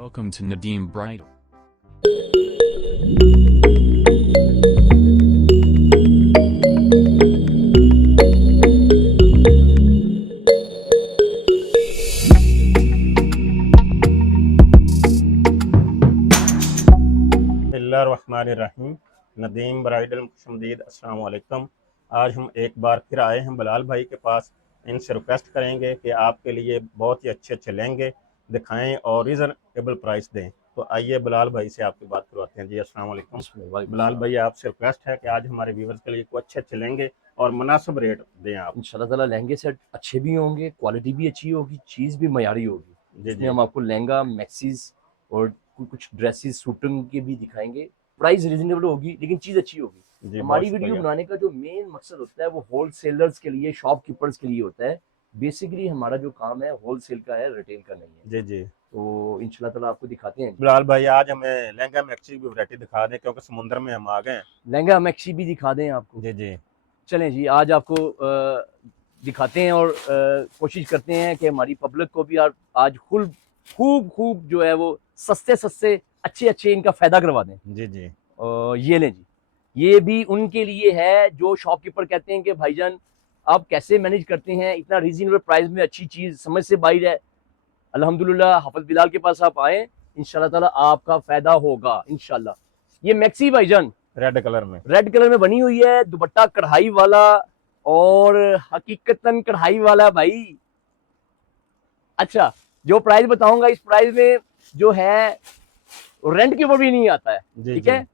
Welcome to Nadeem Bridal. बिस्मिल्लाहिर्रहमानिर्रहीम। Nadeem bridal खुशमदीद, अस्सलाम वालेकुम। आज हम एक बार फिर आए हैं बिलाल भाई के पास। इनसे रिक्वेस्ट करेंगे कि आपके लिए बहुत ही अच्छे अच्छे लहंगे दिखाएं और रीज़नेबल प्राइस दें। तो आइए बिलाल भाई से आपकी बात करवाते हैं। जी अस्सलाम वालेकुम। बिलाल भाई, आपसे रिक्वेस्ट है कि आज हमारे व्यूवर्स के लिए कोई अच्छे अच्छे लहंगे और मुनासिब रेट दें आप। इंशाल्लाह ताला लहंगे सेट अच्छे भी होंगे, क्वालिटी भी अच्छी होगी, चीज़ भी मयारी होगी। जी इसमें जी हम आपको लहंगा, मैक्सीज और कुछ ड्रेसेस, सूटन के भी दिखाएंगे। प्राइस रीजनेबल होगी लेकिन चीज़ अच्छी होगी। जी, बहुत हमारी वीडियो शुक्रिया। बनाने का जो मेन मकसद होता है वो होलसेलर्स के लिए, शॉपकीपर्स के लिए होता है। बेसिकली हमारा जो काम है होलसेल का है, रिटेल का नहीं है। जी जी तो इंशाल्लाह ताला आपको दिखाते हैं। बिलाल भाई, आज हमें लहंगा मैक्सी की वैरायटी दिखा दें क्योंकि समुद्र में हम आ गए हैं। लहंगा मैक्सी भी दिखा दें आपको। जी जी चलें जी, आज आपको दिखाते हैं और कोशिश करते हैं कि हमारी पब्लिक को भी आज खूब खूब जो है वो सस्ते सस्ते अच्छे अच्छे इनका फ़ायदा करवा दें। जी जी ये लें जी, ये भी उनके लिए है जो शॉपकीपर कहते हैं कि भाईजान आप कैसे मैनेज करते हैं इतना रीजनेबल प्राइस में अच्छी चीज़, समझ से बाहर है। अल्हम्दुलिल्लाह हाफिज बिलाल के पास आप आए, इंशाल्लाह ताला आपका फ़ायदा होगा इंशाल्लाह। ये मैक्सी भाईजान रेड कलर में बनी हुई है, दुपट्टा कढ़ाई वाला और हकीकतन कढ़ाई वाला भाई। अच्छा, जो प्राइस बताऊंगा इस प्राइस में जो है रेंट के ऊपर भी नहीं आता है। जी ठीक जी है,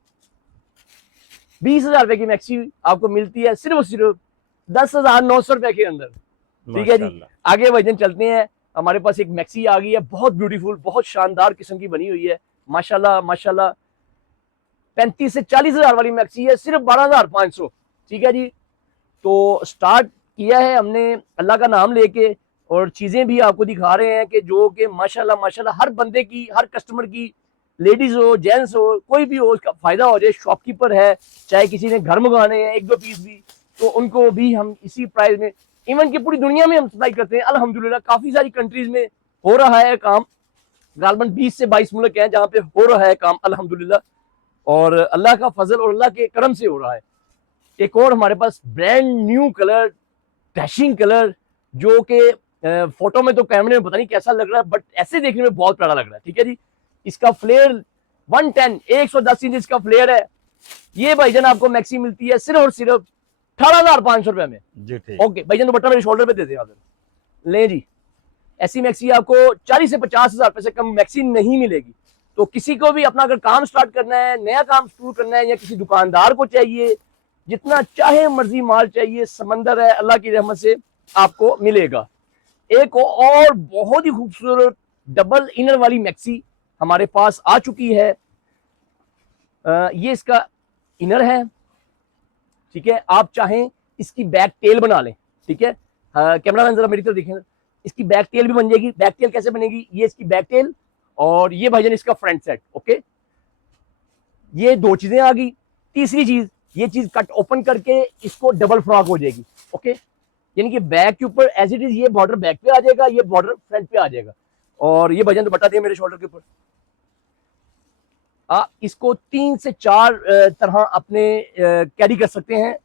20,000 रुपए की मैक्सी आपको मिलती है सिर्फ और सिर्फ 10,900 रुपए के अंदर। ठीक है जी, माशाल्लाह। आगे वजन चलते हैं। हमारे पास एक मैक्सी आ गई है, बहुत ब्यूटीफुल, बहुत शानदार किस्म की बनी हुई है, माशाल्लाह माशाल्लाह। 35 से 40,000 वाली मैक्सी है, सिर्फ 12,500। ठीक है जी, तो स्टार्ट किया है हमने अल्लाह का नाम लेके और चीज़ें भी आपको दिखा रहे हैं कि जो कि माशाल्लाह माशाल्लाह हर बंदे की, हर कस्टमर की, लेडीज हो जेंट्स हो कोई भी हो, उसका फायदा हो जाए। शॉपकीपर है, चाहे किसी ने घर मंगाने हैं एक दो पीस भी, तो उनको भी हम इसी प्राइस में, इवन की पूरी दुनिया में हम सप्लाई करते हैं अल्हम्दुलिल्लाह। काफ़ी सारी कंट्रीज में हो रहा है काम, गालबन 20 से 22 मुल्क हैं जहाँ पे हो रहा है काम अल्हम्दुलिल्लाह, और अल्लाह का फजल और अल्लाह के करम से हो रहा है। एक और हमारे पास brand new colour, dashing colour, जो कि फोटो में तो कैमरे में पता नहीं कैसा लग रहा है, बट ऐसे देखने में बहुत प्यारा लग रहा है। ठीक है जी, इसका फ्लेयर 110 इंच इसका फ्लेयर है। ये भाईजान आपको मैक्सी मिलती है सिर्फ और सिर्फ 18,500 रुपए में। जी ठीक। ओके भाईजान, दुपट्टा मेरे शोल्डर पे दे दे ले जी। ऐसी मैक्सी आपको 40 से 50,000 रुपए से कम मैक्सी नहीं मिलेगी। तो किसी को भी अपना अगर काम स्टार्ट करना है, नया काम शुरू करना है, या किसी दुकानदार को चाहिए, जितना चाहे मर्जी माल चाहिए, समंदर है, अल्लाह की रहमत से आपको मिलेगा। एक और बहुत ही खूबसूरत डबल इनर वाली मैक्सी हमारे पास आ चुकी है। ये इसका इनर है। ठीक है, आप चाहें इसकी बैक टेल बना लें। ठीक है, कैमरामैन जरा मेरी तरफ देखें, इसकी बैक टेल भी बन जाएगी। बैक टेल कैसे बनेगी, ये इसकी बैक टेल और ये भाईजान इसका फ्रंट सेट। ओके, ये दो चीजें आ गई। तीसरी चीज, ये चीज कट ओपन करके इसको डबल फ्रॉक हो जाएगी। ओके, यानी कि बैक के ऊपर एज इट इज ये बॉर्डर बैक पे आ जाएगा, ये बॉर्डर फ्रंट पे आ जाएगा। और ये भाईजान दुपट्टा दिया मेरे शोल्डर के ऊपर। आप इसको 3 से 4 तरह अपने कैरी कर सकते हैं,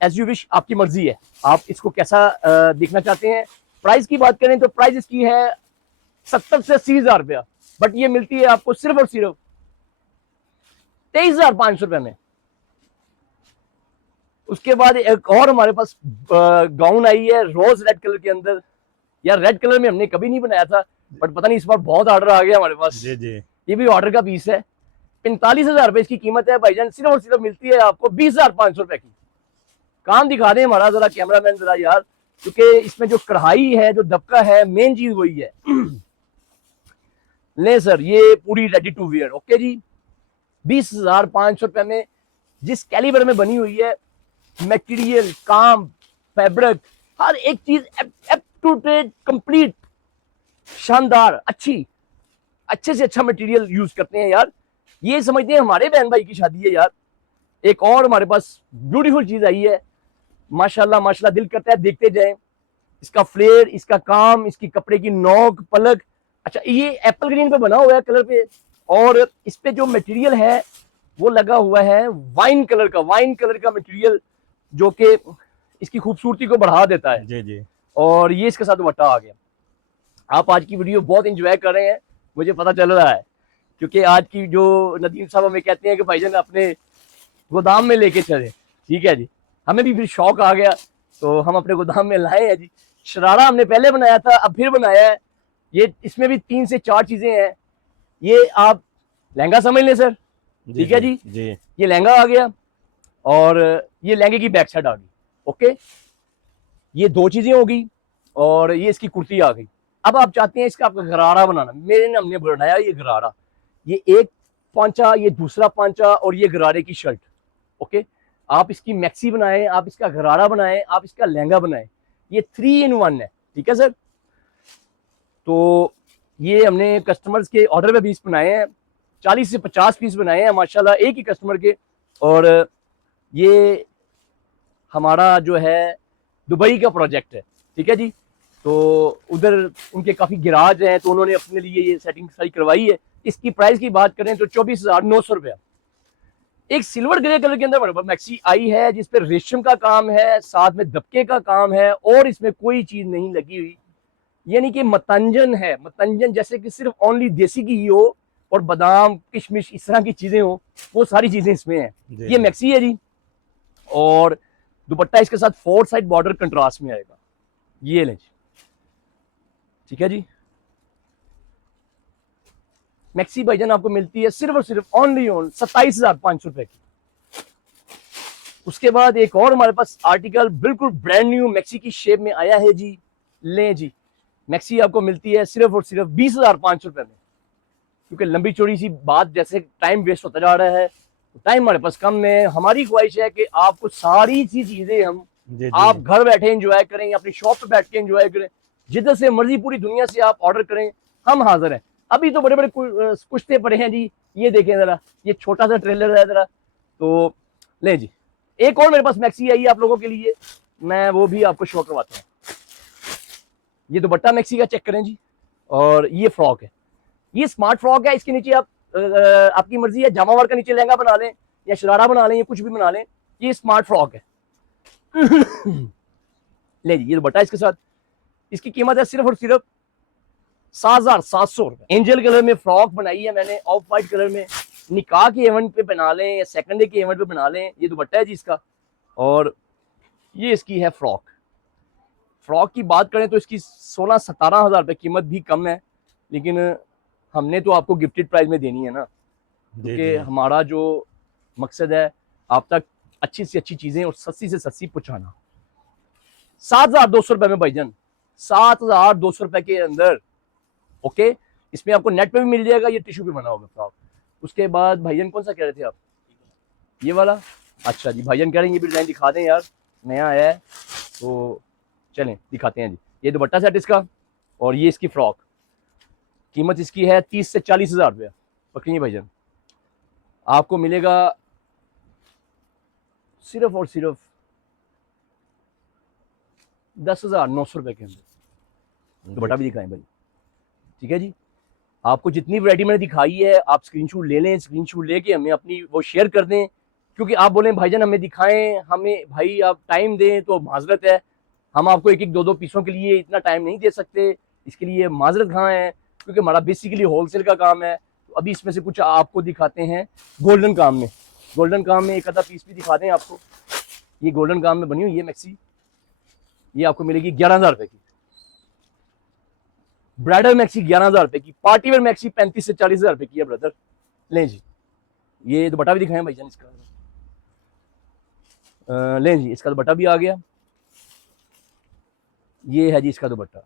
एज यू विश, आपकी मर्जी है आप इसको कैसा देखना चाहते हैं। प्राइस की बात करें तो प्राइस इसकी है 70 से 80,000 रुपया, बट ये मिलती है आपको सिर्फ और सिर्फ 23,500 रुपए में। उसके बाद एक और हमारे पास गाउन आई है रोज रेड कलर के अंदर। यार रेड कलर में हमने कभी नहीं बनाया था, बट पता नहीं इस बार बहुत ऑर्डर आ गया हमारे पास। जी जी ये भी ऑर्डर का पीस है। 45,000 रुपए इसकी कीमत है भाईजान, सिर्फ और सिर्फ मिलती है आपको 20,500 रुपए की। काम दिखा दें हमारा जरा कैमरामैन जरा यार, क्योंकि इसमें जो कढ़ाई है, जो दबका है, मेन चीज वही है। ले सर, ये पूरी रेडी टू वियर। ओके जी, 20,500 रुपए में जिस कैलिबर में बनी हुई है, मटेरियल, काम, फैब्रिक, हर एक चीज अप टू डेट, कंप्लीट, शानदार, अच्छे से अच्छा मटेरियल यूज करते हैं यार। ये समझते हैं हमारे बहन भाई की शादी है यार। एक और हमारे पास ब्यूटीफुल चीज आई है, माशाल्लाह माशाल्लाह, दिल करता है देखते जाएं। इसका फ्लेयर, इसका काम, इसकी कपड़े की नोक, पलक, अच्छा, ये एप्पल ग्रीन पे बना हुआ है कलर पे, और इस पे जो मटेरियल है वो लगा हुआ है वाइन कलर का मटेरियल, जो कि इसकी खूबसूरती को बढ़ा देता है। जी जी और ये इसके साथ दुपट्टा आ गया। आप आज की वीडियो बहुत एंजॉय कर रहे हैं, मुझे पता चल रहा है, क्योंकि आज की जो नदीम साहब हमें कहते हैं कि भाईजान अपने गोदाम में लेके चले, ठीक है जी, हमें भी फिर शौक आ गया तो हम अपने गोदाम में लाए हैं जी। शरारा हमने पहले बनाया था, अब फिर बनाया है। ये इसमें भी 3 से 4 चीजें हैं। ये आप लहंगा समझ लें सर, जी ठीक है जी। जी ये लहंगा आ गया और ये लहंगे की बैक साइड आ गई। ओके, ये 2 चीजें हो गई और ये इसकी कुर्ती आ गई। अब आप चाहते हैं इसका आपका गरारा बनाना, हमने बनाया ये गरारा, ये एक पांचा, ये दूसरा पांचा और ये गरारे की शर्ट। ओके, आप इसकी मैक्सी बनाएं, आप इसका गरारा बनाएं, आप इसका लहंगा बनाएं, ये 3 in 1 है, ठीक है सर। तो ये हमने कस्टमर्स के ऑर्डर पे पीस बनाए हैं, 40 से 50 पीस बनाए हैं माशाल्लाह एक ही कस्टमर के। और ये हमारा जो है दुबई का प्रोजेक्ट है, ठीक है जी। तो उधर उनके काफ़ी गिराज हैं, तो उन्होंने अपने लिए ये सेटिंग सारी करवाई है। इसकी प्राइस की बात करें तो 24,900 रुपया। एक सिल्वर ग्रे कलर के अंदर मैक्सी आई है जिसपे रेशम का काम है, साथ में दबके का काम है, और इसमें कोई चीज नहीं लगी हुई, यानी कि मतंजन है। मतंजन जैसे कि सिर्फ ओनली देसी की ही हो और बादाम किशमिश इस तरह की चीजें हो, वो सारी चीजें इसमें हैं। ये मैक्सी है जी। और दुपट्टा इसके साथ 4 साइड बॉर्डर कंट्रास्ट में आएगा, ये लें जी, ठीक है जी। मैक्सी भाईजान आपको मिलती है सिर्फ और सिर्फ ओनली ऑन 27,500 रुपए की। उसके बाद एक और हमारे पास आर्टिकल बिल्कुल ब्रांड न्यू मैक्सी की शेप में आया है जी, लें जी। मैक्सी आपको मिलती है सिर्फ और सिर्फ 20,500 रुपए में। क्योंकि लंबी चौड़ी सी बात, जैसे टाइम वेस्ट होता जा रहा है, टाइम हमारे पास कम है। हमारी ख्वाहिश है कि आपको सारी सी चीजें हम आप घर बैठे एंजॉय करें, अपनी शॉप पे बैठ के एंजॉय करें, जिधर से मर्जी पूरी दुनिया से आप ऑर्डर करें, हम हाजिर हैं। अभी तो बड़े बड़े कुश्ते पड़े हैं जी, ये देखें जरा, ये छोटा सा ट्रेलर है जरा, तो ले जी। एक और मेरे पास मैक्सी आई है आप लोगों के लिए, मैं वो भी आपको शो करवाता हूँ। ये दुपट्टा मैक्सी का चेक करें जी, और ये फ्रॉक है, ये स्मार्ट फ्रॉक है। इसके नीचे आप आपकी मर्जी है, जामावार का नीचे लहंगा बना लें या शरारा बना लें या कुछ भी बना लें, ये स्मार्ट फ्रॉक है। ले जी, ये दुपट्टा इसके साथ, इसकी कीमत है सिर्फ और सिर्फ 7,700 रुपए। एंजल कलर में फ्रॉक बनाई है मैंने, ऑफ वाइट कलर में, निकाह के इवेंट पे बना लें या सेकंड डे के इवेंट पे बना लें। ये दुपट्टा है जी इसका, और ये इसकी है फ्रॉक। फ्रॉक की बात करें तो इसकी 16-17 हज़ार रुपए कीमत भी कम है, लेकिन हमने तो आपको गिफ्टेड प्राइस में देनी है ना, क्योंकि हमारा जो मकसद है आप तक अच्छी से अच्छी चीजें और सस्ती से सस्ती पहुंचाना। 7,200 रुपए में भाईजान, 7,200 रुपए के अंदर। ओके, इसमें आपको नेट पे भी मिल जाएगा, ये टिश्यू पे बना होगा फ्रॉक। उसके बाद भाईजान कौन सा कह रहे थे आप, ये वाला? अच्छा जी, भाईजान कह रहे हैं ये भी डिजाइन दिखा दें यार, नया आया है, तो चलें दिखाते हैं जी। ये दुपट्टा सेट इसका, और ये इसकी फ्रॉक, कीमत इसकी है 30 से 40 हज़ार रुपया। पकड़िए भाईजान, आपको मिलेगा सिर्फ और सिर्फ 10,900 रुपए के अंदर। दुपट्टा भी दिखाएं भाई, ठीक है जी। आपको जितनी वैरायटी मैंने दिखाई है आप स्क्रीनशॉट ले लें, स्क्रीनशॉट लेके हमें अपनी वो शेयर कर दें, क्योंकि आप बोलें भाईजान हमें दिखाएं, हमें भाई आप टाइम दें, तो माजरत है, हम आपको एक एक दो पीसों के लिए इतना टाइम नहीं दे सकते, इसके लिए माजरत कहाँ है, क्योंकि हमारा बेसिकली होलसेल का काम है। तो अभी इसमें से कुछ आपको दिखाते हैं गोल्डन काम में। गोल्डन काम में एक आधा पीस भी दिखा दें आपको। ये गोल्डन काम में बनी हुई है मैक्सी, ये आपको मिलेगी 11,000 रुपए की। ब्राइडल मैक्सी 11,000 रुपए की, पार्टी वेयर मैक्सी 35 से 40,000 रुपए की है ब्रदर। लें जी, ये दुपट्टा भी दिखाएं भाईजान इसका, लें जी, इसका दुपट्टा भी आ गया। ये है जी इसका दुपट्टा,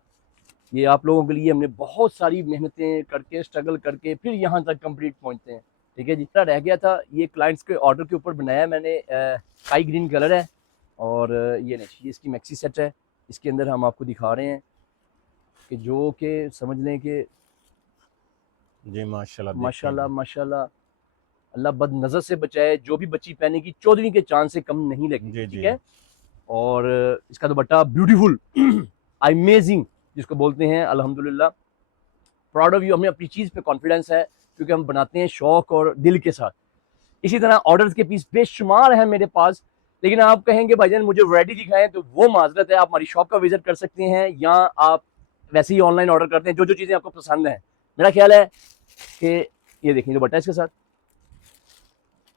ये आप लोगों के लिए हमने बहुत सारी मेहनतें करके स्ट्रगल करके फिर यहाँ तक कंप्लीट पहुँचते हैं, ठीक है जी। रह गया था, ये क्लाइंट्स के ऑर्डर के ऊपर बनाया मैंने, स्काई ग्रीन कलर है, और ये नहीं, ये इसकी मैक्सी सेट है। इसके अंदर हम आपको दिखा रहे हैं कि जो कि समझ लें कि जी माशाल्लाह माशाल्लाह माशाल्लाह, अल्लाह बद नज़र से बचाए, जो भी बच्ची पहने की 14वीं के चांद से कम नहीं लगे, ठीक है। और इसका दुपट्टा ब्यूटीफुल अमेजिंग जिसको बोलते हैं, अल्हम्दुलिल्लाह प्राउड ऑफ यू, हमें अपनी चीज़ पे कॉन्फिडेंस है क्योंकि हम बनाते हैं शौक और दिल के साथ। इसी तरह ऑर्डर्स के पीस बेशुमार हैं मेरे पास, लेकिन आप कहेंगे भाईजान मुझे वैरायटी दिखाएं, तो वो माजरत है, आप हमारी शॉप का विजिट कर सकते हैं या आप वैसे ही ऑनलाइन ऑर्डर करते हैं जो जो चीज़ें आपको पसंद हैं। मेरा ख्याल है कि ये देखिए दुपट्टा इसके साथ,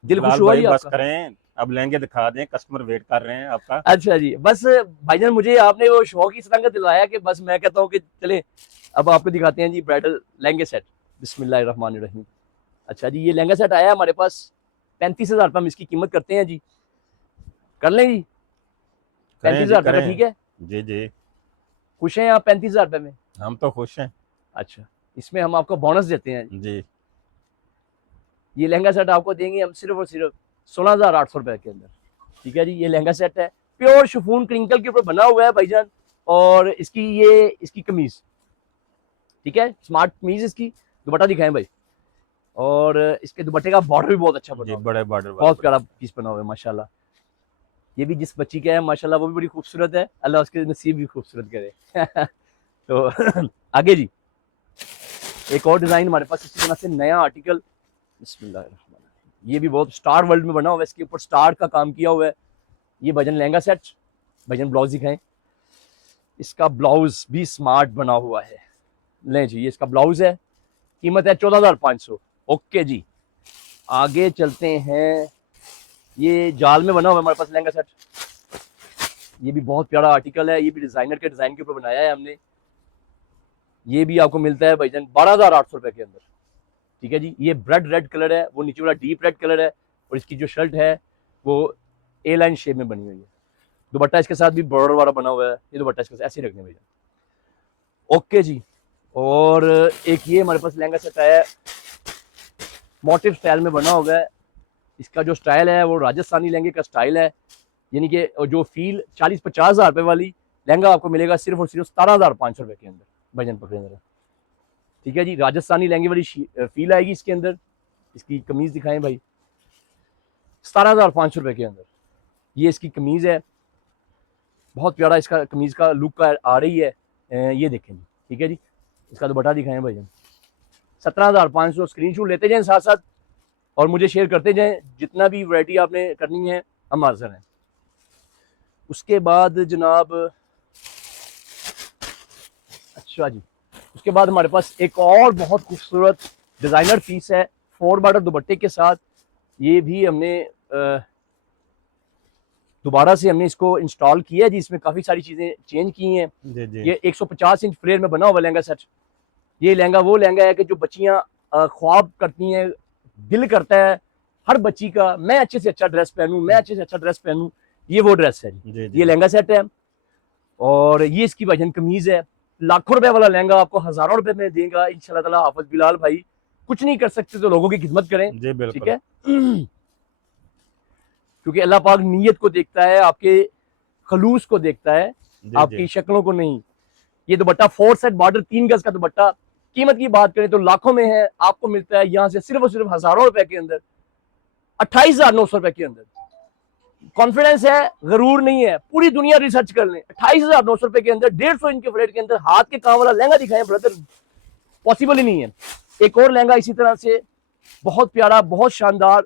दिल खुश बिलाल हुआ भाई जी बस आपका। करें, अब लहंगे दिखा दें, कस्टमर वेट कर रहे हैं आपका। अच्छा जी, बस भाईजान मुझे आपने वो शौक इस तरह का दिलाया कि बस मैं कहता हूँ कि चले अब आपको दिखाते हैं जी ब्राइडल लहंगे सेट। बिस्मिल्लाहिर्रहमानिर्रहीम। अच्छा जी, ये लहंगा सेट आया हमारे पास, 35,000 रुपये हम इसकी कीमत करते हैं जी। कर लें जी, करें 35,000 जी रुपये का करें। ठीक है? जी जी, खुश हैं आप 35,000 रुपये में? हम तो खुश हैं। अच्छा, इसमें हम आपको बोनस देते हैं। जी ये लहंगा सेट आपको देंगे हम सिर्फ और सिर्फ 16,800 रुपये के अंदर। ठीक है जी, ये लहंगा सेट है, प्योर शिफॉन क्रिंकल के ऊपर बना हुआ है भाईजान, और इसकी कमीज, ठीक है, स्मार्ट कमीज, इसकी दुपट्टा दिखाएं भाई, और इसके दुपट्टे का बॉर्डर भी बहुत अच्छा बना जी, हुआ है, बड़े बॉर्डर वाला बहुत प्यारा पीस बना हुआ है माशाल्लाह। ये भी जिस बच्ची का है माशाल्लाह वो भी बड़ी खूबसूरत है, अल्लाह उसके नसीब भी खूबसूरत करे। तो आगे जी, एक और डिजाइन हमारे पास इसी तरह से नया आर्टिकल, बिस्मिल्लाहिर्रहमानिर्रहीम। ये भी बहुत स्टार वर्ल्ड में बना हुआ है, इसके ऊपर स्टार का काम किया हुआ है। ये भजन लहंगा सेट, भजन ब्लाउज दिखाएं, इसका ब्लाउज भी स्मार्ट बना हुआ है। लें जी, ये इसका ब्लाउज है, कीमत है 14,500। ओके जी, आगे चलते हैं। ये जाल में बना हुआ है हमारे पास लहंगा सेट, ये भी बहुत प्यारा आर्टिकल है, ये भी डिजाइनर के डिजाइन के ऊपर बनाया है हमने। ये भी आपको मिलता है भाईजान 12,800 रुपये के अंदर। ठीक है जी, ये ब्रेड रेड कलर है, वो नीचे वाला डीप रेड कलर है, और इसकी जो शर्ट है वो ए लाइन शेप में बनी हुई है। दुपट्टा इसके साथ भी बॉर्डर वाला बना हुआ है, ये दुपट्टा इसके साथ ऐसे रखने भैया। ओके जी, और एक ये हमारे पास लहंगा सेट आया है, मोटिव स्टाइल में बना हुआ है। इसका जो स्टाइल है वो राजस्थानी लहंगे का स्टाइल है, यानी कि जो फील 40-50 हज़ार रुपये वाली लहंगा आपको मिलेगा सिर्फ और सिर्फ 17,500 रुपये के अंदर। भजन पकड़े जरा, ठीक है जी, राजस्थानी लहंगे वाली फील आएगी इसके अंदर। इसकी कमीज दिखाएं भाई, 17,500 रुपये के अंदर ये इसकी कमीज है, बहुत प्यारा इसका कमीज का लुक आ रही है। ये देखें जी, ठीक है जी, इसका दुपट्टा दिखाएं भाई, 17,500। स्क्रीनशॉट लेते जाएं साथ साथ और मुझे शेयर करते जाएं, जितना भी वैरायटी आपने करनी है हम हाजिर हैं। उसके बाद जनाब, अच्छा जी, उसके बाद हमारे पास एक और बहुत खूबसूरत डिजाइनर पीस है 4 बॉर्डर दुपट्टे के साथ। ये भी हमने दोबारा से हमने इसको इंस्टॉल किया है जी, इसमें काफ़ी सारी चीज़ें चेंज की हैं। जी जी, ये 150 इंच फ्लेयर में बना हुआ लहंगा सेट। ये लहंगा वो लहंगा है कि जो बच्चियां ख्वाब करती हैं, दिल करता है हर बच्ची का, मैं अच्छे से अच्छा ड्रेस पहनूं, मैं अच्छे से अच्छा ड्रेस पहनूं, ये वो ड्रेस है जी। जी जी, ये लहंगा सेट है, और ये इसकी भजन कमीज है। लाखों रुपए वाला लहंगा आपको हजारों रुपए में देगा इंशाल्लाह ताला हाफिज बिलाल भाई। कुछ नहीं कर सकते तो लोगों की खिदमत करें, जी ठीक बिल्कुल। है, क्योंकि अल्लाह पाक नीयत को देखता है, आपके खलूस को देखता है, जी आपकी जी, शक्लों को नहीं। ये दुपट्टा 4 सेट बॉर्डर 3 गज का दुपट्टा, कीमत की बात करें तो लाखों में है, आपको मिलता है यहाँ से सिर्फ और सिर्फ हजारों रुपए के अंदर, 28,900 रुपए के अंदर। कॉन्फिडेंस है, गरूर नहीं है, पूरी दुनिया रिसर्च कर लें। 28,900 रुपए के अंदर 150 इंच के फ्लेट के अंदर हाथ के काम वाला लहंगा दिखाएं ब्रदर, पॉसिबल ही नहीं है। एक और लहंगा इसी तरह से बहुत प्यारा, बहुत शानदार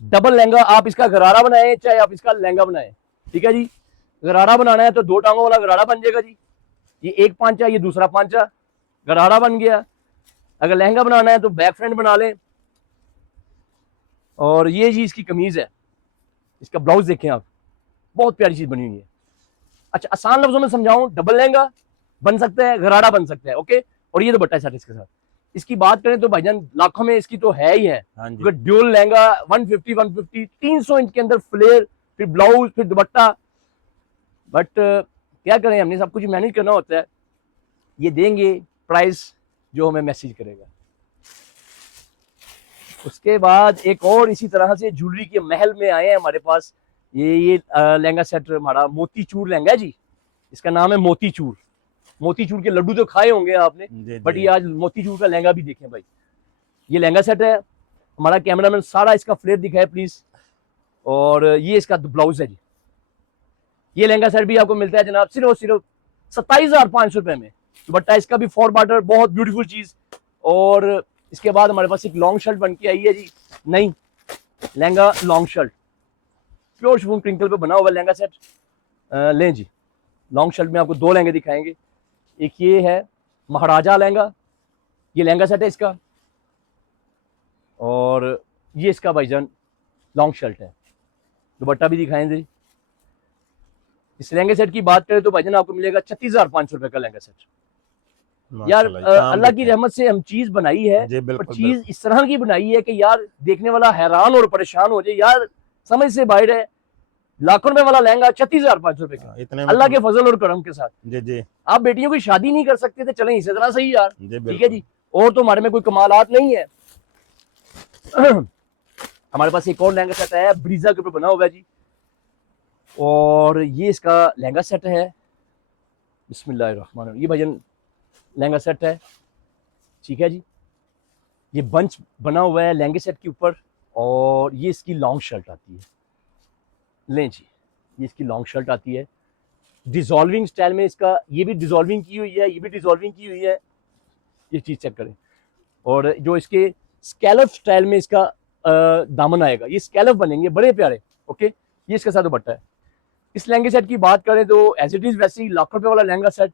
डबल लहंगा, आप इसका गरारा बनाएं चाहे आप इसका लहंगा बनाएं, ठीक है जी। गरारा बनाना है तो 2 टांगों वाला गरारा बन जाएगा जी, ये एक पांचा, ये दूसरा पांचा, गरारा बन गया। अगर लहंगा बनाना है तो बैक फ्रंट बना लें। और ये जी इसकी कमीज है, इसका ब्लाउज देखें आप, बहुत प्यारी चीज बनी हुई है। अच्छा, आसान लफ्जों में समझाऊं, डबल लहंगा बन सकता है, गरारा बन सकता है, ओके। और ये दुपट्टा साथ इसके साथ, इसकी बात करें तो भाईजान लाखों में इसकी तो है ही है। हाँ जी, अगर ड्यूल लहंगा 150 300 इंच के अंदर फ्लेयर, फिर ब्लाउज, फिर दुपट्टा, बट क्या करें, हमने सब कुछ मैनेज करना होता है। ये देंगे प्राइस जो हमें मैसेज करेगा। उसके बाद एक और इसी तरह से ज्वेलरी के महल में आए हैं हमारे पास। ये लहंगा सेट हमारा मोतीचूर लहंगा है जी, इसका नाम है मोतीचूर। मोतीचूर के लड्डू तो खाए होंगे आपने, जी बट जी, ये आज मोतीचूर का लहंगा भी देखें भाई। ये लहंगा सेट है, हमारा कैमरामैन सारा इसका फ्लेयर दिखाए प्लीज। और ये इसका ब्लाउज है जी। ये लहंगा सेट भी आपको मिलता है जनाब सिर्फ और सिर्फ 27,500 रुपए में। दुपट्टा इसका भी 4 बॉर्डर, बहुत ब्यूटीफुल चीज। और इसके बाद हमारे पास एक लॉन्ग शर्ट बन के आई है जी, नहीं lehenga long shirt, pure chiffon crinkle पे बना हुआ लहंगा सेट। लें जी, लॉन्ग शर्ट में आपको 2 लहंगे दिखाएंगे। एक ये है महाराजा लहंगा, ये लहंगा सेट है इसका, और ये इसका भाईजान लॉन्ग शर्ट है। दुपट्टा भी दिखाएंगे। इस लहंगे सेट की बात करें तो भाईजान आपको मिलेगा 36,500 रुपए का लहंगा सेट। यार अल्लाह की रहमत से हम चीज बनाई है, पर चीज इस तरह की बनाई है कि यार देखने वाला हैरान और परेशान हो जाए, यार समझ से बाहर है। लाखों रुपए वाला लहंगा 36,500 रुपए का, इतने अल्लाह के फजल और करम के साथ। जी जी, आप बेटियों की शादी नहीं कर सकते थे, चलें इसी तरह सही यार, ठीक है जी। और तो हमारे में कोई कमालात नहीं है। हमारे पास एक और लहंगा सेट है, ब्रीजा के ऊपर बना हुआ है जी, और ये इसका लहंगा सेट है। बिस्मिल्लाहिर्रहमानिर्रहीम, ये भाईजान लहंगा सेट है, ठीक है जी। ये बंच बना हुआ है लहंगे सेट के ऊपर, और ये इसकी लॉन्ग शर्ट आती है। लें जी, ये इसकी लॉन्ग शर्ट आती है डिजॉल्विंग स्टाइल में। इसका ये भी डिजॉल्विंग की हुई है, ये भी डिजॉल्विंग की हुई है, ये चीज़ चेक करें। और जो इसके स्कैलप स्टाइल में इसका दामन आएगा, ये स्कैलप बनेंगे बड़े प्यारे। ओके, ये इसके साथ दुपट्टा है। इस लहंगे सेट की बात करें तो एज इट इज़ वैसे ही लाखों रुपए वाला लहंगा सेट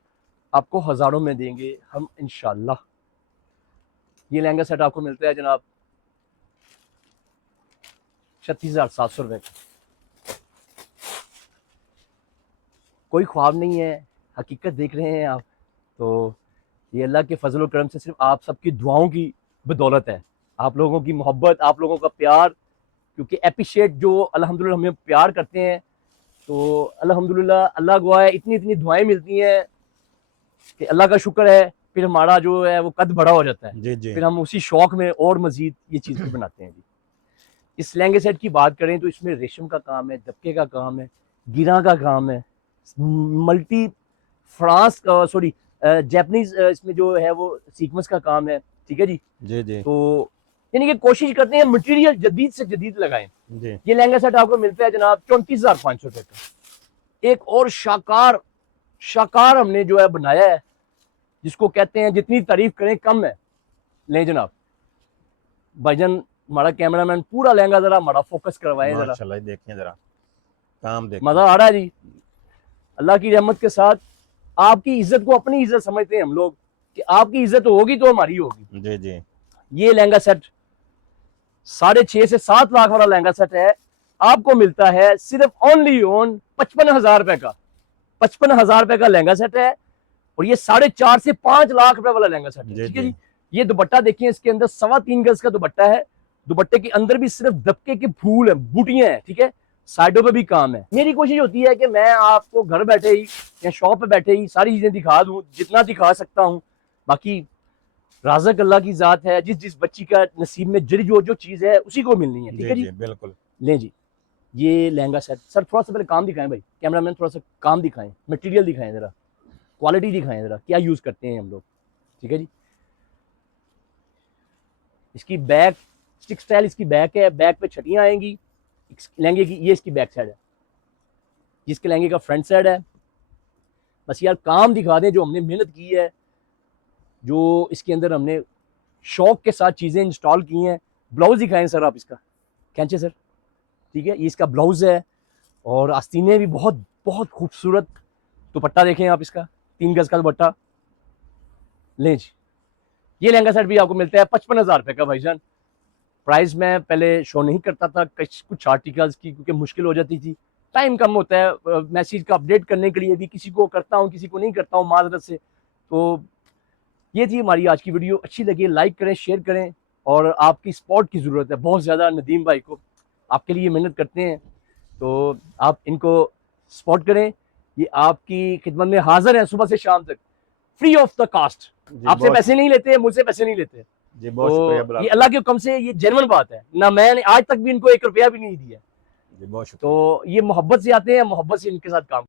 आपको हज़ारों में देंगे हम इंशाल्लाह। ये लहंगा सेट आपको मिलता है जनाब 36,700 रुपये का। कोई ख्वाब नहीं है, हकीकत देख रहे हैं आप। तो ये अल्लाह के फजल और करम से सिर्फ आप सबकी दुआओं की बदौलत है, आप लोगों की मोहब्बत, आप लोगों का प्यार। क्योंकि अप्रिशिएट जो अल्हम्दुलिल्लाह हमें प्यार करते हैं, तो अल्हम्दुलिल्लाह अल्लाह गवाह है, इतनी इतनी दुआएं मिलती हैं कि अल्लाह का शुक्र है। फिर हमारा जो है वो कद बड़ा हो जाता है जी जी। फिर हम उसी शौक में और मजीद ये चीज़ें बनाते हैं जी। इस लहंगे सेट की बात करें तो इसमें रेशम का काम है, दबके का काम है, गिरा का काम है, मल्टी फ्रांस सॉरी जापानीज इसमें जो है वो सीक्वेंस का काम है, ठीक है जी। जी जी, तो यानी कि कोशिश करते हैं मटेरियल जदीद से जदीद लगाएं जी। ये लहंगा सेट आपको मिलता है जनाब 34,500 रुपए का। एक और शाकार हमने जो है बनाया है, जिसको कहते हैं जितनी तारीफ करें कम है। ले जनाब, भाईजान हमारा कैमरामैन पूरा लहंगा जरा हमारा फोकस करवाए जरा, माशाल्लाह देखिए जरा काम देखिए, मजा आ रहा है जी। अल्लाह की रहमत के साथ आपकी इज्जत को अपनी इज्जत समझते हैं हम लोग, कि आपकी इज्जत होगी तो हमारी होगी। जी जी। ये लहंगा सेट 6.5 से 7 लाख वाला लहंगा सेट है, आपको मिलता है सिर्फ ओनली ऑन 55,000 रुपए का। 55,000 रुपए का लहंगा सेट है, और ये 4.5 से 5 लाख रुपए वाला लहंगा सेट है, ठीक है जी। ये दुपट्टा देखिए, इसके अंदर 3.25 गज का दुपट्टा है। दुपट्टे के अंदर भी सिर्फ दबके के फूल है, बूटियां हैं, ठीक है। साइडों पे भी काम है। मेरी कोशिश होती है कि मैं आपको घर बैठे ही या शॉप पे बैठे ही सारी चीजें दिखा दूं, जितना दिखा सकता हूं। बाकी राज़क अल्लाह की जात है, जिस जिस बच्ची का नसीब में जो चीज है उसी को मिलनी है, ठीक है जी। बिल्कुल। लें जी, ये लहंगा सेट। सर थोड़ा सा पहले काम दिखाएं भाई, कैमरामैन थोड़ा सा काम दिखाएं, मटेरियल दिखाएं जरा, क्वालिटी दिखाएं जरा, क्या यूज करते हैं हम लोग, ठीक है जी। इसकी बैक स्टिक स्टाइल इसकी बैक है, बैक पे छटियां आएंगी लहंगे की। ये इसकी बैक साइड है, जिसके लहंगे का फ्रंट साइड है। बस यार काम दिखा दें जो हमने मेहनत की है, जो इसके अंदर हमने शौक के साथ चीज़ें इंस्टॉल की हैं। ब्लाउज दिखाएं सर आप इसका, कैंचे सर, ठीक है। ये इसका ब्लाउज है, और आस्तीनें भी बहुत बहुत खूबसूरत। दुपट्टा देखें आप इसका, 3 गज का दुपट्टा। लें जी, ये लहंगा सेट भी आपको मिलता है 55,000 रुपये का भाईजान। प्राइस मैं पहले शो नहीं करता था कुछ आर्टिकल्स की, क्योंकि मुश्किल हो जाती थी, टाइम कम होता है। मैसेज का अपडेट करने के लिए भी किसी को करता हूँ, किसी को नहीं करता हूँ माजरत से। तो ये थी हमारी आज की वीडियो। अच्छी लगी लाइक करें, शेयर करें, और आपकी सपोर्ट की ज़रूरत है बहुत ज़्यादा। नदीम भाई को आपके लिए मेहनत करते हैं, तो आप इनको सपोर्ट करें। ये आपकी खिदमत में हाजिर है सुबह से शाम तक, फ्री ऑफ द कास्ट। आपसे पैसे नहीं लेते हैं, मुझसे पैसे नहीं लेते जी, बहुत शुक्रिया। ये अल्लाह के हुक्म से ये जेन्युइन बात है ना, मैंने आज तक भी इनको 1 रुपया भी नहीं दिया जी, बहुत शुक्रिया। तो ये मोहब्बत से आते हैं, मोहब्बत से इनके साथ काम